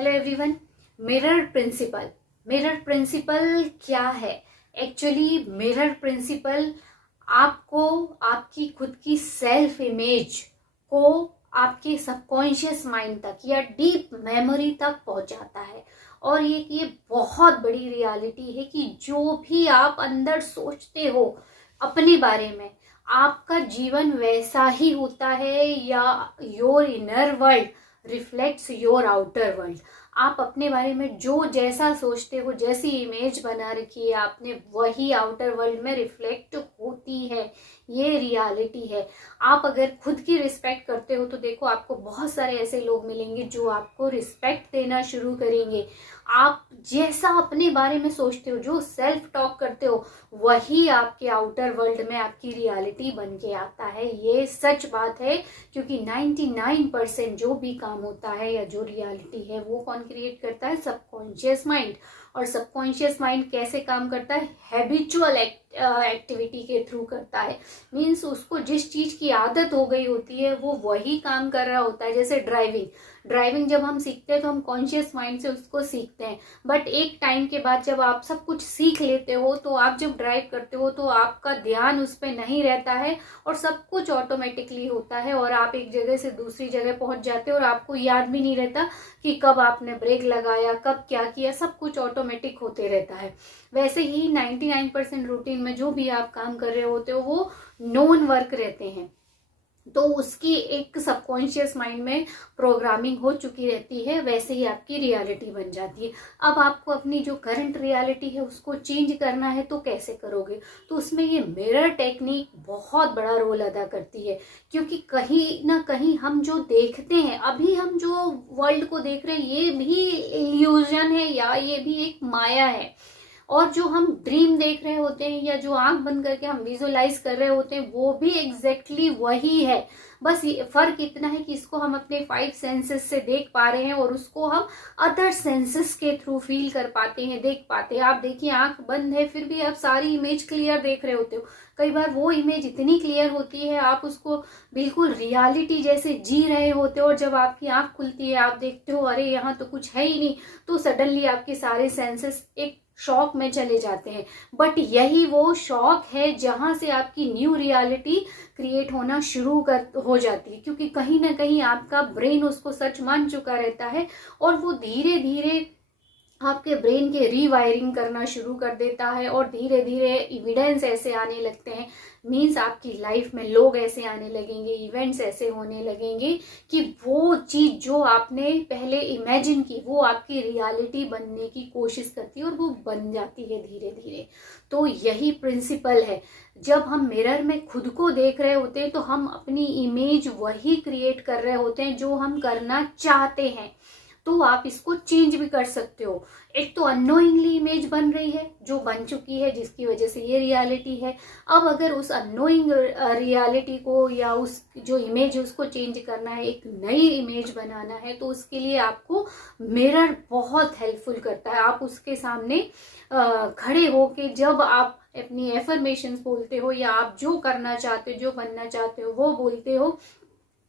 Hello everyone. Mirror principal क्या है? Actually mirror principal आपको आपकी खुद की सेल्फ इमेज को आपके सबकॉन्शियस माइंड तक या डीप मेमोरी तक पहुंचाता है। और ये बहुत बड़ी रियलिटी है कि जो भी आप अंदर सोचते हो अपने बारे में, आपका जीवन वैसा ही होता है या your inner world reflects your outer world. आप अपने बारे में जो जैसा सोचते हो, जैसी इमेज बना रखी है आपने, वही आउटर वर्ल्ड में रिफ्लेक्ट होती है। ये रियलिटी है। आप अगर खुद की रिस्पेक्ट करते हो तो देखो आपको बहुत सारे ऐसे लोग मिलेंगे जो आपको रिस्पेक्ट देना शुरू करेंगे। आप जैसा अपने बारे में सोचते हो, जो सेल्फ टॉक करते हो, वही आपके आउटर वर्ल्ड में आपकी रियलिटी बन के आता है। ये सच बात है, क्योंकि 99% जो भी काम होता है या जो रियलिटी है वो कौन क्रिएट करता है? Subconscious mind. और सबकॉन्शियस माइंड कैसे काम करता है? हैबिचुअल एक्टिविटी के थ्रू करता है। मीन्स उसको जिस चीज की आदत हो गई होती है वो वही काम कर रहा होता है। जैसे ड्राइविंग जब हम सीखते हैं तो हम कॉन्शियस माइंड से उसको सीखते हैं, बट एक टाइम के बाद जब आप सब कुछ सीख लेते हो तो आप जब ड्राइव करते हो तो आपका ध्यान उस पर नहीं रहता है और सब कुछ ऑटोमेटिकली होता है और आप एक जगह से दूसरी जगह पहुंच जाते हो और आपको याद भी नहीं रहता कि कब आपने ब्रेक लगाया, कब क्या किया। सब कुछ ऑटोमेटिक होते रहता है। वैसे ही 99% रूटीन में जो भी आप काम कर रहे होते हो वो नोन वर्क रहते हैं, तो उसकी एक सबकॉन्शियस माइंड में प्रोग्रामिंग हो चुकी रहती है। वैसे ही आपकी रियलिटी बन जाती है। अब आपको अपनी जो करंट रियलिटी है उसको चेंज करना है तो कैसे करोगे? तो उसमें ये मिरर टेक्निक बहुत बड़ा रोल अदा करती है, क्योंकि कहीं ना कहीं हम जो देखते हैं, अभी हम जो वर्ल्ड को देख रहे हैं, ये भी इल्यूजन है या ये भी एक माया है। और जो हम ड्रीम देख रहे होते हैं या जो आंख बंद करके हम विजुअलाइज कर रहे होते हैं वो भी एग्जैक्टली वही है। बस फर्क इतना है कि इसको हम अपने 5 सेंसेस से देख पा रहे हैं और उसको हम अदर सेंसेस के थ्रू फील कर पाते हैं, देख पाते हैं। आप देखिए, आंख बंद है फिर भी आप सारी इमेज क्लियर देख रहे होते हो। कई बार वो इमेज इतनी क्लियर होती है, आप उसको बिल्कुल रियलिटी जैसे जी रहे होते हो, और जब आपकी आंख खुलती है आप देखते हो अरे यहाँ तो कुछ है ही नहीं, तो सडनली आपके सारे सेंसेस एक शॉक में चले जाते हैं। बट यही वो शॉक है जहां से आपकी न्यू रियलिटी क्रिएट होना शुरू हो जाती है, क्योंकि कहीं ना कहीं आपका ब्रेन उसको सच मान चुका रहता है और वो धीरे धीरे आपके ब्रेन के रीवायरिंग करना शुरू कर देता है और धीरे धीरे इविडेंस ऐसे आने लगते हैं। मीन्स आपकी लाइफ में लोग ऐसे आने लगेंगे, इवेंट्स ऐसे होने लगेंगे कि वो चीज जो आपने पहले इमेजिन की वो आपकी रियलिटी बनने की कोशिश करती है और वो बन जाती है धीरे धीरे। तो यही प्रिंसिपल है। जब हम मिरर में खुद को देख रहे होते हैं तो हम अपनी इमेज वही क्रिएट कर रहे होते हैं जो हम करना चाहते हैं। तो आप इसको चेंज भी कर सकते हो। एक तो अननोइंगली इमेज बन रही है जो बन चुकी है, जिसकी वजह से ये रियलिटी है। अब अगर उस अननोइंग रियलिटी को या उस जो इमेज है उसको चेंज करना है, एक नई इमेज बनाना है, तो उसके लिए आपको मिरर बहुत हेल्पफुल करता है। आप उसके सामने खड़े होके जब आप अपनी एफर्मेशंस बोलते हो या आप जो करना चाहते हो, जो बनना चाहते हो वो बोलते हो,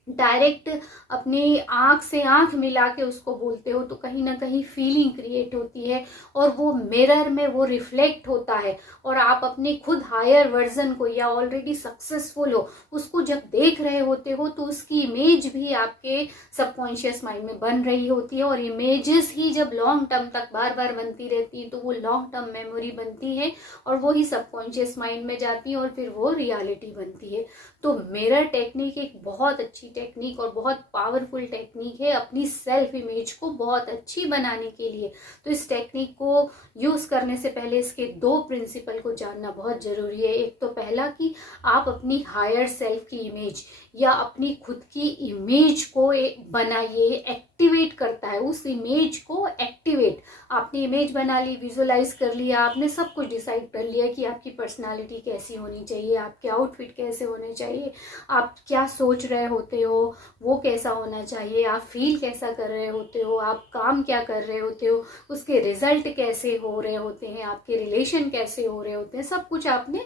डायरेक्ट अपनी आंख से आंख मिला के उसको बोलते हो, तो कहीं ना कहीं फीलिंग क्रिएट होती है और वो मिरर में वो रिफ्लेक्ट होता है। और आप अपने खुद हायर वर्जन को या ऑलरेडी सक्सेसफुल हो उसको जब देख रहे होते हो तो उसकी इमेज भी आपके सबकॉन्शियस माइंड में बन रही होती है। और इमेजेस ही जब लॉन्ग टर्म तक बार बार बनती रहती है तो वो लॉन्ग टर्म मेमोरी बनती है और वो ही सबकॉन्शियस माइंड में जाती है और फिर वो रियलिटी बनती है। तो मिरर टेक्निक एक बहुत अच्छी टेक्निक और बहुत पावरफुल टेक्निक है अपनी सेल्फ इमेज को बहुत अच्छी बनाने के लिए। तो इस टेक्निक को यूज करने से पहले इसके 2 प्रिंसिपल को जानना बहुत जरूरी है। एक तो पहला कि आप अपनी हायर सेल्फ की इमेज या अपनी खुद की इमेज को बनाइए, एक्टिवेट करता है उस इमेज को एक्टिवेट। आपने इमेज बना ली, विजुअलाइज कर लिया, आपने सब कुछ डिसाइड कर लिया कि आपकी पर्सनालिटी कैसी होनी चाहिए, आपके आउटफिट कैसे होने चाहिए, आप क्या सोच रहे होते हो वो कैसा होना चाहिए, आप फील कैसा कर रहे होते हो, आप काम क्या कर रहे होते हो, उसके रिजल्ट कैसे हो रहे होते हैं, आपके रिलेशन कैसे हो रहे होते हैं, सब कुछ आपने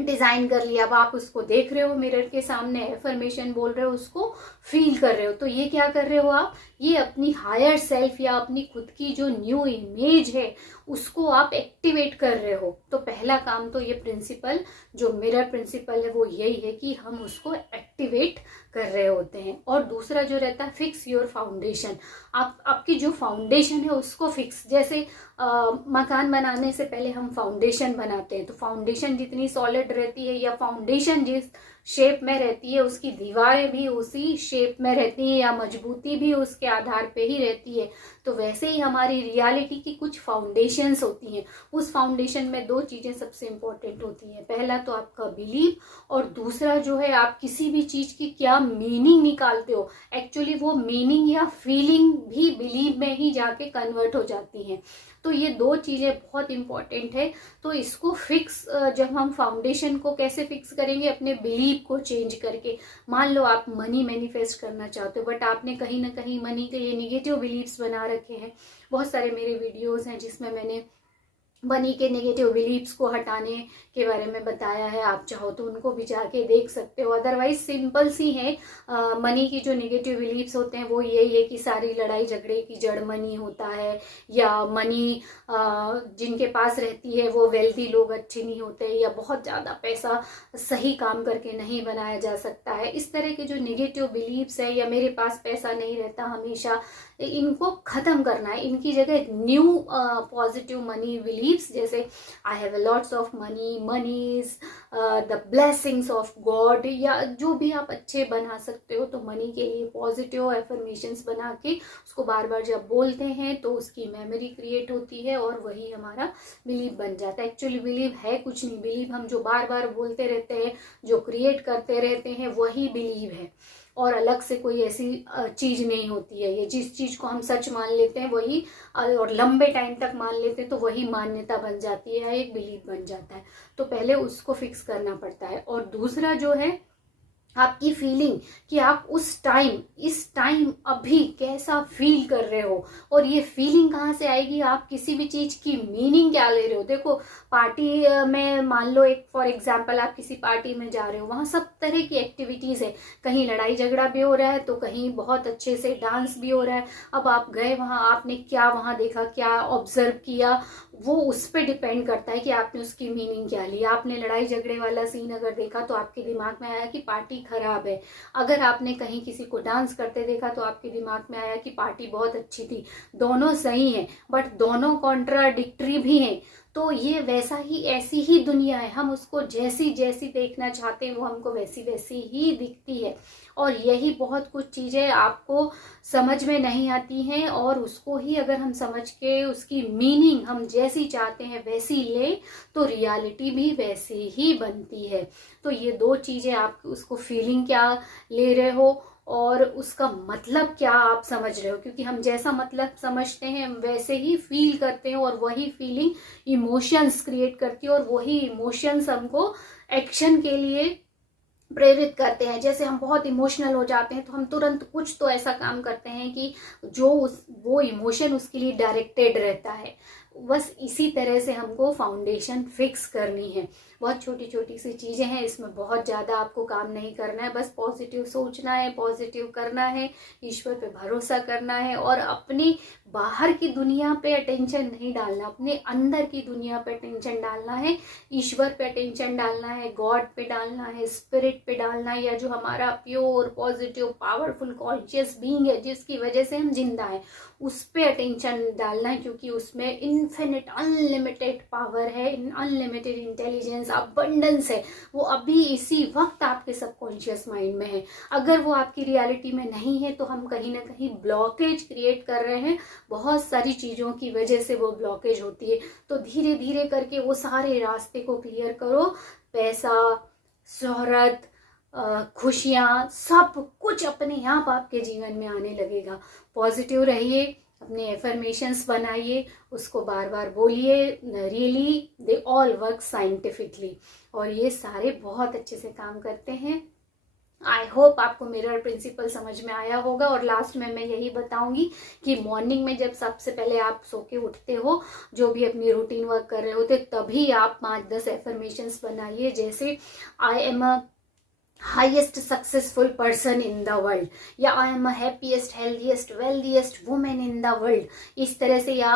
डिजाइन कर लिया, अब आप उसको देख रहे हो मिरर के सामने, एफर्मेशन बोल रहे हो, उसको फील कर रहे हो, तो ये क्या कर रहे हो आप, ये अपनी हायर सेल्फ या अपनी खुद की जो न्यू इमेज है उसको आप एक्टिवेट कर रहे हो। तो पहला काम तो ये प्रिंसिपल, जो मिरर प्रिंसिपल है वो यही है कि हम उसको एक्टिवेट कर रहे होते हैं। और दूसरा जो रहता है, फिक्स योर फाउंडेशन, आपकी जो फाउंडेशन है उसको फिक्स, जैसे मकान बनाने से पहले हम फाउंडेशन बनाते हैं, तो फाउंडेशन जितनी सॉलिड रहती है या फाउंडेशन जिस शेप में रहती है उसकी दीवारें भी उसी शेप में रहती है या मजबूती भी उसके आधार पे ही रहती है। तो वैसे ही हमारी रियलिटी की कुछ फाउंडेशंस होती हैं। उस फाउंडेशन में दो चीजें सबसे इंपॉर्टेंट होती हैं, पहला तो आपका बिलीव और दूसरा जो है आप किसी भी चीज की क्या मीनिंग निकालते हो, एक्चुअली वो मीनिंग या फीलिंग भी बिलीव में ही जाके कन्वर्ट हो जाती हैं। तो ये दो चीजें बहुत इंपॉर्टेंट है। तो इसको फिक्स, जब हम फाउंडेशन को कैसे फिक्स करेंगे, अपने बिलीव को चेंज करके। मान लो आप मनी मैनिफेस्ट करना चाहते हो बट आपने कहीं ना कहीं मनी के लिए निगेटिव बिलीव्स बना रखे हैं। बहुत सारे मेरे वीडियोस हैं जिसमें मैंने मनी के नेगेटिव बिलीव्स को हटाने के बारे में बताया है, आप चाहो तो उनको भी जाके देख सकते हो। अदरवाइज सिंपल सी है, मनी की जो नेगेटिव बिलीव्स होते हैं वो यही है कि सारी लड़ाई झगड़े की जड़ मनी होता है, या मनी जिनके पास रहती है वो वेल्दी लोग अच्छे नहीं होते, या बहुत ज़्यादा पैसा सही काम करके नहीं बनाया जा सकता है। इस तरह के जो नेगेटिव बिलीव्स है, या मेरे पास पैसा नहीं रहता हमेशा, इनको खत्म करना है। इनकी जगह न्यू पॉजिटिव मनी बिलीव्स, जैसे I have lots of money, money is the blessings of God, या जो भी आप अच्छे बना सकते हो। तो मनी के लिए पॉजिटिव एफर्मेशंस बना के उसको बार बार जब बोलते हैं तो उसकी मेमोरी क्रिएट होती है और वही हमारा बिलीव बन जाता है। एक्चुअली बिलीव है कुछ नहीं, बिलीव हम जो बार बार बोलते रहते हैं, जो क्रिएट करते रहते हैं, वही बिलीव है। और अलग से कोई ऐसी चीज नहीं होती है। ये जिस चीज को हम सच मान लेते हैं वही, और लंबे टाइम तक मान लेते हैं तो वही मान्यता बन जाती है, एक बिलीव बन जाता है। तो पहले उसको फिक्स करना पड़ता है। और दूसरा जो है आपकी फीलिंग, कि आप उस टाइम, इस टाइम अभी कैसा फील कर रहे हो। और ये फीलिंग कहाँ से आएगी, आप किसी भी चीज की मीनिंग क्या ले रहे हो। देखो पार्टी में मान लो, एक फॉर एग्जांपल आप किसी पार्टी में जा रहे हो, वहां सब तरह की एक्टिविटीज है, कहीं लड़ाई झगड़ा भी हो रहा है तो कहीं बहुत अच्छे से डांस भी हो रहा है। अब आप गए वहां, आपने क्या वहां देखा, क्या ऑब्जर्व किया, वो उस पर डिपेंड करता है कि आपने उसकी मीनिंग क्या ली। आपने लड़ाई झगड़े वाला सीन अगर देखा तो आपके दिमाग में आया कि पार्टी खराब है। अगर आपने कहीं किसी को डांस करते देखा तो आपके दिमाग में आया कि पार्टी बहुत अच्छी थी। दोनों सही है बट दोनों कॉन्ट्राडिक्टरी भी हैं। तो ये वैसा ही, ऐसी ही दुनिया है, हम उसको जैसी जैसी देखना चाहते हैं वो हमको वैसी वैसी ही दिखती है। और यही बहुत कुछ चीजें आपको समझ में नहीं आती हैं, और उसको ही अगर हम समझ के उसकी मीनिंग हम जैसी चाहते हैं वैसी ले तो रियलिटी भी वैसी ही बनती है। तो ये दो चीजें, आप उसको फीलिंग क्या ले रहे हो और उसका मतलब क्या आप समझ रहे हो, क्योंकि हम जैसा मतलब समझते हैं वैसे ही फील करते हैं, और वही फीलिंग इमोशंस क्रिएट करती है, और वही इमोशंस हमको एक्शन के लिए प्रेरित करते हैं। जैसे हम बहुत इमोशनल हो जाते हैं तो हम तुरंत कुछ तो ऐसा काम करते हैं कि जो वो इमोशन उसके लिए डायरेक्टेड रहता है। बस इसी तरह से हमको फाउंडेशन फिक्स करनी है। बहुत छोटी छोटी सी चीजें हैं, इसमें बहुत ज्यादा आपको काम नहीं करना है, बस पॉजिटिव सोचना है, पॉजिटिव करना है, ईश्वर पे भरोसा करना है, और अपनी बाहर की दुनिया पे अटेंशन नहीं डालना, अपने अंदर की दुनिया पे अटेंशन डालना है। ईश्वर पे अटेंशन डालना है, गॉड पे डालना है, स्पिरिट पे डालना है, या जो हमारा pure positive powerful conscious being है जिसकी वजह से हम जिंदा है, उस पे अटेंशन डालना है। क्योंकि उसमें इनफिनिट अनलिमिटेड पावर है, अनलिमिटेड इंटेलिजेंस, अबंडेंस है, वो अभी इसी वक्त आपके सबकॉन्शियस माइंड में है। अगर वो आपकी रियलिटी में नहीं है तो हम कहीं ना कहीं ब्लॉकेज क्रिएट कर रहे हैं, बहुत सारी चीजों की वजह से वो ब्लॉकेज होती है। तो धीरे धीरे करके वो सारे रास्ते को क्लियर करो। पैसा, शोहरत, खुशियां, सब कुछ अपने आप आपके जीवन में आने लगेगा। पॉजिटिव रहिए, अपने एफर्मेशंस बनाइए, उसको बार बार बोलिए। Really they all work scientifically, और ये सारे बहुत अच्छे से काम करते हैं। आई होप आपको मिरर प्रिंसिपल समझ में आया होगा। और लास्ट में मैं यही बताऊंगी कि मॉर्निंग में जब सबसे पहले आप सो के उठते हो, जो भी अपनी रूटीन वर्क कर रहे होते, तभी आप 5-10 एफर्मेशंस बनाइए, जैसे I am a highest successful person in the world, या I am a happiest healthiest wealthiest woman in the world, इस तरह से, या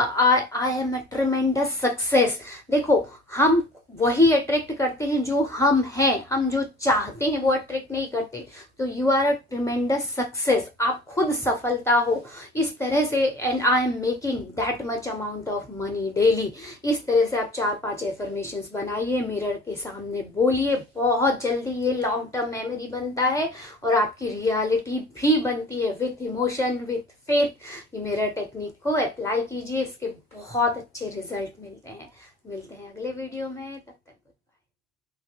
I am a tremendous success। देखो, हम वही अट्रैक्ट करते हैं जो हम हैं, हम जो चाहते हैं वो अट्रैक्ट नहीं करते। तो you are a tremendous success, आप खुद सफलता हो, इस तरह से। And I am making that much amount of money daily, इस तरह से आप 4-5 एफर्मेशंस बनाइए, मिरर के सामने बोलिए। बहुत जल्दी ये लॉन्ग टर्म मेमोरी बनता है और आपकी रियलिटी भी बनती है, विथ इमोशन, विथ फेथ। ये मिरर टेक्निक को अप्लाई कीजिए, इसके बहुत अच्छे रिजल्ट मिलते हैं। मिलते हैं अगले वीडियो में, तब तक